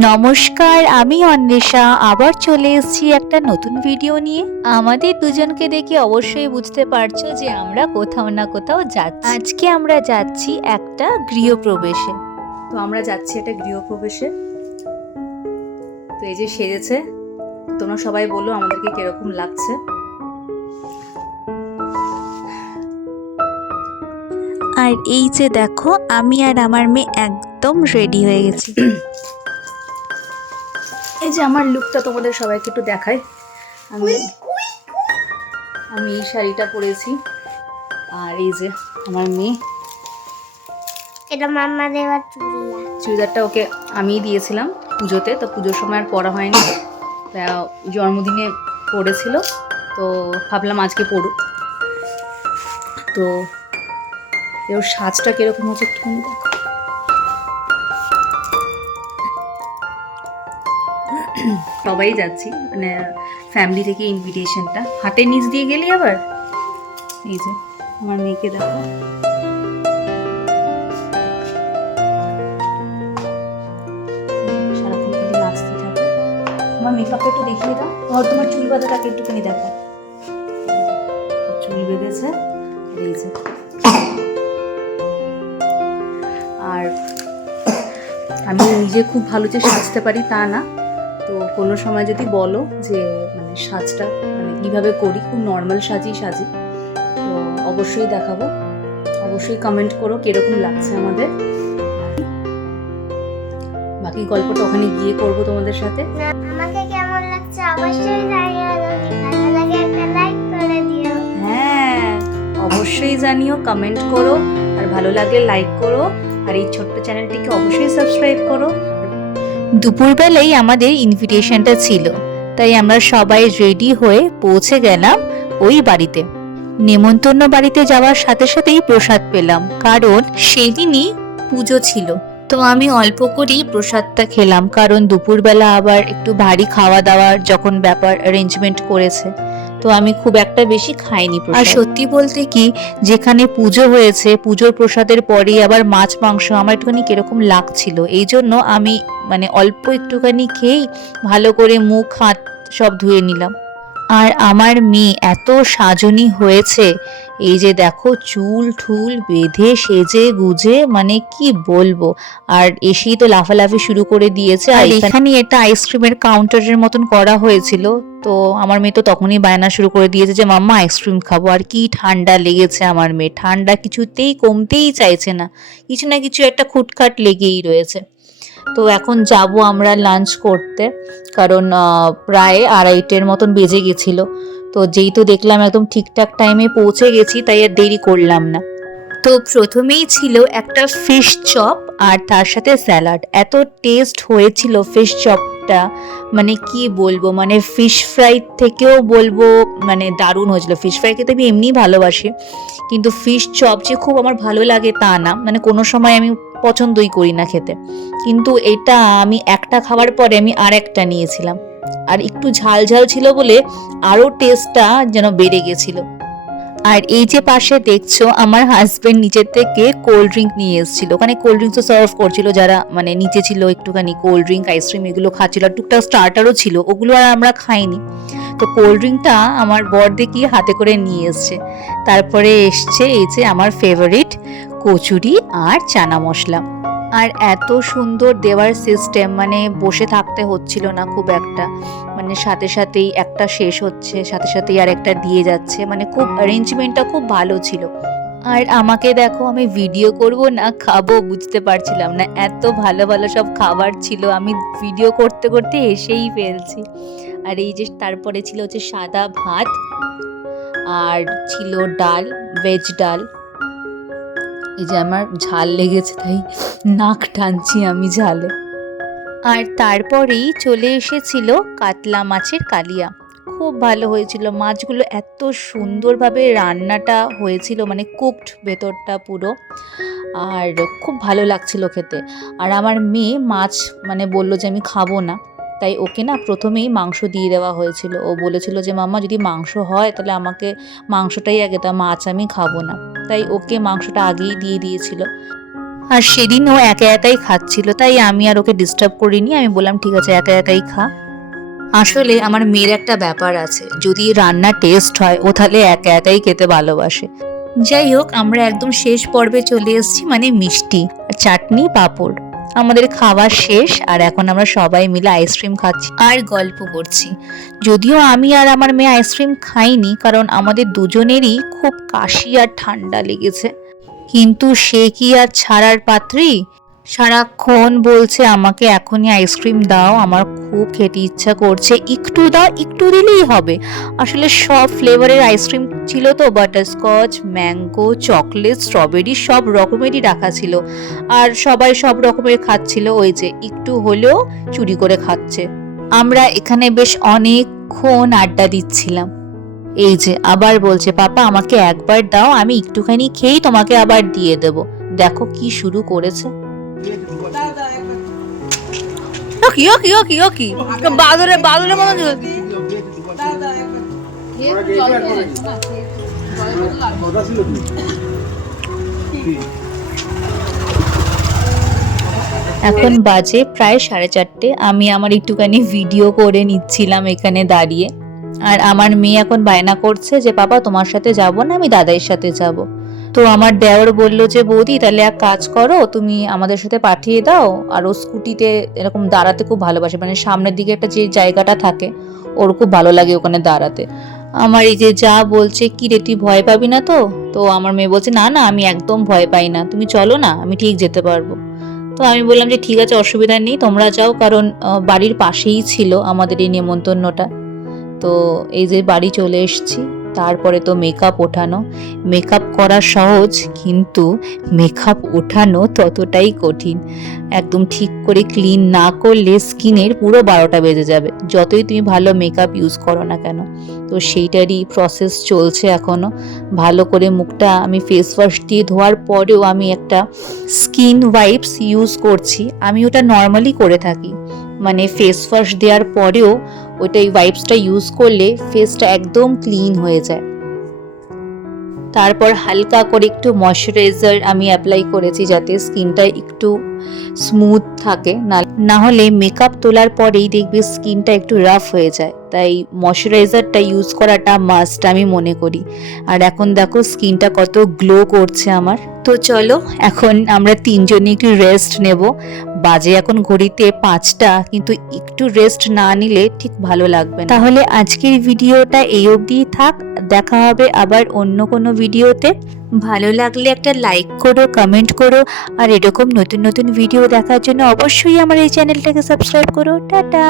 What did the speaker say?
নমস্কার, আমি অন্বেষা আবার চলে এসেছি একটা নতুন ভিডিও নিয়ে। আমাদের দুজনকে দেখে অবশ্যই বুঝতে পারছো যে আমরা কোথাও না কোথাও যাচ্ছি। আজকে আমরা যাচ্ছি একটা গৃহপ্রবেশে। তো আমরা যাচ্ছি একটা গৃহপ্রবেশে। তো এই যে সেজেছে, তোমরা সবাই বলো আমাদেরকে কিরকম লাগছে। আর এই যে দেখো, আমি আর আমার মেয়ে একদম রেডি হয়ে গেছি। এই যে আমার লুকটা তোমাদের সবাইকে একটু দেখাই। আমি এই শাড়িটা পরেছি, আর এই যে আমার মেয়ে, এটা মাম্মা দেওয়ার চুড়িদারটা ওকে আমিই দিয়েছিলাম পুজোতে। তো পুজোর সময় আর পরা হয়নি, জন্মদিনে পরেছিল, তো ভাবলাম আজকে পড়ুক। তো এর সাজটা কিরকম হচ্ছে একটুখানি দেখো। সবাই যাচ্ছি, মানে ফ্যামিলি থেকে ইনভিটেশনটা হাতের নিচ দিয়ে গেলি আবার। এই যে আমার মেয়েকে দেখো, সারাক্ষণ খালি নাচতে থাকে। আমার মেকআপটা একটু দেখিয়ে দাও, আর তোমার চুল বাঁধাটাকে একটুখানি দেখো। চুল বেঁধেছে, এই যে। আর আমি নিজে খুব ভালো যে সাজতে পারি তা না, তো কোনো সময় যদি বলো যে মানে সাজটা মানে কীভাবে করি, খুব নর্মাল সাজি তো অবশ্যই দেখাবো। অবশ্যই কমেন্ট করো কিরকম লাগছে আমাদের। বাকি গল্পটা ওখানে গিয়ে করব তোমাদের সাথে। আমাকে কেমন লাগছে অবশ্যই জানিও, ভালো লাগে একটা লাইক করে দিও। হ্যাঁ, অবশ্যই জানিও, কমেন্ট করো, আর ভালো লাগলে লাইক করো, আর এই ছোট্ট চ্যানেলটিকে অবশ্যই সাবস্ক্রাইব করো। দুপুরবেলায় আমাদের ইনভিটেশনটা ছিল, তাই আমরা সবাই রেডি হয়ে পৌঁছে গেলাম ওই বাড়িতে। নেমন্তন্ন বাড়িতে যাওয়ার সাথে সাথেই প্রসাদ পেলাম, কারণ সেদিনই পুজো ছিল। তো আমি অল্প করেই প্রসাদটা খেলাম, কারণ দুপুরবেলা আবার একটু ভারী খাওয়া দাওয়ার যখন ব্যাপার অ্যারেঞ্জমেন্ট করেছে, তো আমি খুব একটা বেশি খাইনি। আর সত্যি বলতে কি, যেখানে পুজো হয়েছে, পুজোর প্রসাদের পরেই আবার মাছ মাংস আমার একটুখানি কিরকম লাগছিল, এই জন্য আমি মানে অল্প একটুখানি খেয়েই ভালো করে মুখ হাত সব ধুয়ে নিলাম। আর আমার মেয়ে এত সাজনি হয়েছে, এই যে দেখো চুল ঠুল বেঁধে সেজে গুজে, মানে কি বলবো। আর এসেই তো লাফালাফি শুরু করে দিয়েছে। আর এখানে এটা আইসক্রিমের কাউন্টারের মতন করা হয়েছিল, তো আমার মেয়ে তো তখনই বায়না শুরু করে দিয়েছে যে মাম্মা আইসক্রিম খাবো। আর কি ঠান্ডা লেগেছে আমার মেয়ে, ঠান্ডা কিছুতেই কমতেই চাইছে না, কিছু না কিছু একটা খুটখাট লেগেই রয়েছে। তো এখন যাব আমরা লাঞ্চ করতে, কারণ প্রায় 2:30 মতন বেজে গেছিল। তো যেই তো দেখলাম একদম ঠিকঠাক টাইমে পৌঁছে গেছি, তাই আর দেরি করলাম না। তো প্রথমেই ছিল একটা ফিশ চপ, আর তার সাথে স্যালাড। এত টেস্ট হয়েছিল ফিশ চপটা, মানে কি বলবো, মানে ফিশ ফ্রাই থেকেও বলবো মানে দারুণ হয়েছিল। ফিশ ফ্রাই খেতে আমি এমনিই ভালোবাসি, কিন্তু ফিশ চপ যে খুব আমার ভালো লাগে তা না, মানে কোনো সময় আমি পছন্দই করি না খেতে। কিন্তু এটা আমি একটা খাওয়ার পরে আমি আর একটা নিয়েছিলাম, আর একটু ঝাল ঝাল ছিল বলে আরও টেস্টটা যেন বেড়ে গেছিল। আর এই যে পাশে দেখছো, আমার হাজবেন্ড নিচের থেকে কোল্ড ড্রিঙ্ক নিয়ে এসেছিল। ওখানে কোল্ড ড্রিঙ্কসও সার্ভ করছিল, যারা মানে নিচে ছিল একটুখানি কোল্ড ড্রিঙ্ক আইসক্রিম এগুলো খাচ্ছিল, আর টুকটাক স্টার্টারও ছিল, ওগুলো আর আমরা খাইনি। তো কোল্ড ড্রিঙ্কটা আমার বর দেখি হাতে করে নিয়ে এসছে। তারপরে এসছে এই যে আমার ফেভারিট কচুরি আর চানা মশলা। আর এত সুন্দর দেওয়ার সিস্টেম, মানে বসে থাকতে হচ্ছিল না খুব একটা, মানে সাথে সাথেই একটা শেষ হচ্ছে, সাথে সাথেই আর একটা দিয়ে যাচ্ছে, মানে খুব অ্যারেঞ্জমেন্টটা খুব ভালো ছিল। আর আমাকে দেখো, আমি ভিডিও করব না খাবো বুঝতে পারছিলাম না, এত ভালো ভালো সব খাবার ছিল, আমি ভিডিও করতে করতে এসেই ফেলছি। আর এই যে তারপরে ছিল হচ্ছে সাদা ভাত, আর ছিল ডাল, ভেজ ডাল। এই যে আমার ঝাল লেগেছে তাই নাক টানছি আমি ঝালে। আর তারপরেই চলে এসেছিল কাতলা মাছের কালিয়া। খুব ভালো হয়েছিল, মাছগুলো এত সুন্দরভাবে রান্নাটা হয়েছিল, মানে কুকড ভেতরটা পুরো, আর খুব ভালো লাগছিল খেতে। আর আমার মেয়ে মাছ মানে বললো যে আমি খাবো না, তাই ওকে না প্রথমেই মাংস দিয়ে দেওয়া হয়েছিল। ও বলেছিল যে মাম্মা যদি মাংস হয় তাহলে আমাকে মাংসটাই আগে দাও, মাছ আমি খাবো না, তাই ওকে মাংসটা আগেই দিয়ে দিয়েছিল। আর সেদিন ও একা একাই খাচ্ছিল, তাই আমি আর ওকে ডিস্টার্ব করিনি। আমি বললাম ঠিক আছে একা একাই খা। আসলে আমার মেয়ের একটা ব্যাপার আছে, যদি রান্না টেস্ট হয় ও তাহলে একা একাই খেতে ভালোবাসে। যাই হোক, আমরা একদম শেষ পর্বে চলে এসেছি, মানে মিষ্টি আর চাটনি পাঁপড় আমাদের খাওয়া শেষ। আর এখন আমরা সবাই মিলে আইসক্রিম খাচ্ছি আর গল্প করছি। যদিও আমি আর আমার মেয়ে আইসক্রিম খাইনি, কারণ আমাদের দুজনেরই খুব কাশি আর ঠান্ডা লেগেছে। কিন্তু সে কি আর ছাড়ার পাত্রী, সারাক্ষণ বলছে আমাকে এখনই আইসক্রিম দাও, আমার খুব খেতে ইচ্ছা করছে, একটু দাও, একটু দিলেই হবে। আসলে সব ফ্লেভারের আইসক্রিম ছিল তো, বাটারস্কচ, ম্যাঙ্গো, চকলেট, স্ট্রবেরি, সব রকমেরই রাখা ছিল। আর সবাই সব রকমের খাচ্ছিল, ওই যে একটু হলেও চুরি করে খাচ্ছে। আমরা এখানে বেশ অনেকক্ষণ আড্ডা দিচ্ছিলাম। এই যে আবার বলছে পাপা আমাকে একবার দাও, আমি একটুখানি খেয়েই তোমাকে আবার দিয়ে দেব। দেখো কি শুরু করেছে। কি ও কি ও কি ও কি বাদরে বাদরে মনে এখন বাজে প্রায় 4:30। আমি আমার একটুখানি ভিডিও করে নিচ্ছিলাম এখানে দাঁড়িয়ে। আর আমার মেয়ে এখন বায়না করছে যে বাবা তোমার সাথে যাব না, আমি দাদাইয়ের সাথে যাব। তো আমার দেওর বলল যে বৌদি তাহলে এক কাজ করো, তুমি আমাদের সাথে পাঠিয়ে দাও। আর ও স্কুটিতে এরকম দাঁড়াতে খুব ভালোবাসে, মানে সামনের দিকে একটা যে জায়গাটা থাকে ওর খুব ভালো লাগে ওখানে দাঁড়াতে। আমার এই যে যা বলছে কি রে তুই ভয় পাবি না তো? তো আমার মেয়ে বলছে না না আমি একদম ভয় পাই না, তুমি চলো না, আমি ঠিক যেতে পারবো। তো আমি বললাম যে ঠিক আছে অসুবিধা নেই, তোমরা যাও, কারণ বাড়ির পাশেই ছিল আমাদের এই নেমন্তন্নটা। তো এই যে বাড়ি চলে এসেছি। তারপরে তো মেকআপ ওঠানো। মেকআপ করা সহজ, কিন্তু মেকআপ ওঠানো ততটাই কঠিন। একদম ঠিক করে ক্লিন না করলে স্কিনের পুরো 12টা বেজে যাবে, যতই তুমি ভালো মেকআপ ইউজ করো না কেন। তো সেইটারই প্রসেস চলছে এখনো। ভালো করে মুখটা আমি ফেস ওয়াশ দিয়ে ধোয়ার পরেও আমি একটা স্কিন ওয়াইপস ইউজ করছি। আমি ওটা নর্মালি করে থাকি, মানে ফেস ওয়াশ দেওয়ার পরেও ওইটাই ওয়াইপসটা ইউজ করলে ফেসটা একদম ক্লিন হয়ে যায়। তারপর হালকা করে একটু ময়শ্চারাইজার আমি অ্যাপ্লাই করেছি, যাতে স্কিনটা একটু স্মুথ থাকে। না হলে মেকআপ তোলার পরেই দেখবে স্কিনটা একটু রাফ হয়ে যায়, তাই ময়শ্চারাইজারটা ইউজ করাটা মাস্ট আমি মনে করি। আর এখন দেখো স্কিনটা কত গ্লো করছে আমার। তো চলো এখন আমরা তিনজনে একটু রেস্ট নেব। বাজে এখন ঘড়িতে 5টা, কিন্তু একটু রেস্ট না নিলে ঠিক ভালো লাগবে না। তাহলে আজকের ভিডিওটা এই অবধিই থাক, দেখা হবে আবার অন্য কোনো ভিডিওতে। ভালো লাগলে একটা লাইক করো, কমেন্ট করো, আর এরকম নতুন নতুন ভিডিও দেখার জন্য অবশ্যই আমার এই চ্যানেলটাকে সাবস্ক্রাইব করো। টাটা।